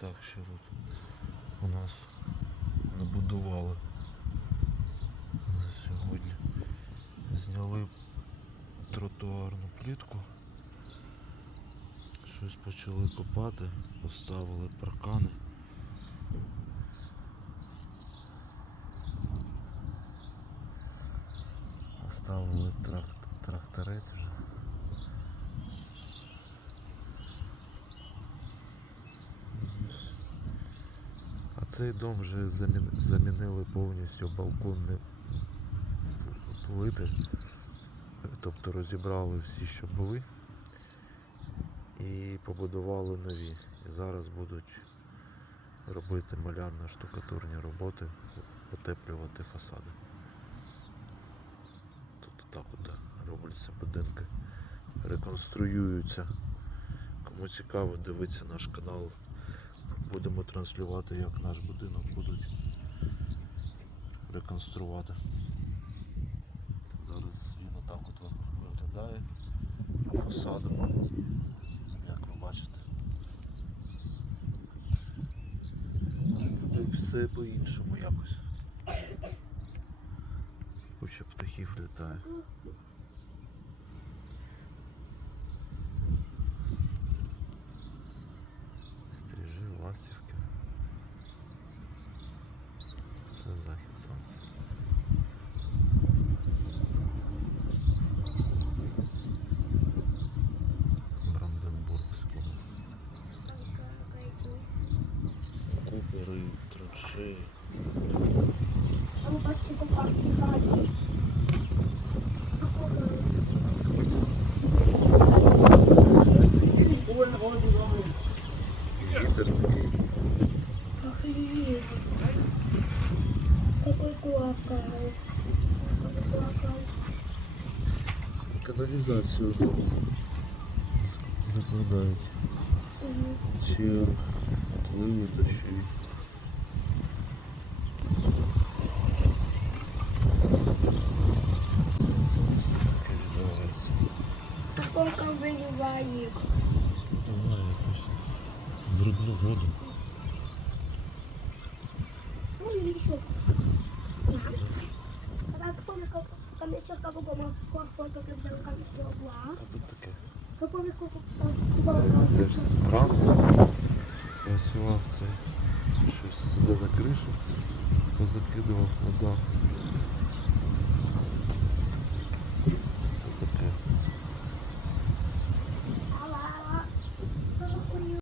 так, що тут у нас набудували на сьогодні. Зняли тротуарну плітку. Щось почали копати, поставили паркани. Поставили трак- тракторець вже. Цей дом вже замінили повністю балконні плити. Тобто розібрали всі, що були, і побудували нові. І зараз будуть робити малярно-штукатурні роботи, утеплювати фасади. Тут так от робляться будинки, реконструюються. Кому цікаво, дивиться наш канал. Будемо транслювати, як наш будинок будуть реконструвати. Зараз він отак от виглядає фасадом, як ви бачите. Та все по-іншому якось. Куча птахів літає. Купери, траншеї. Вітер такий. Какой классный. Каналізацію закладають. Чи отливи дощові. Сколько выливает? Немає якось брудну воду. Ну или еще. Так, помню, как только когда комиссия была. А тут таке. Как помню, как Теж працював це. Щось сюди на кришу позакидував на дах.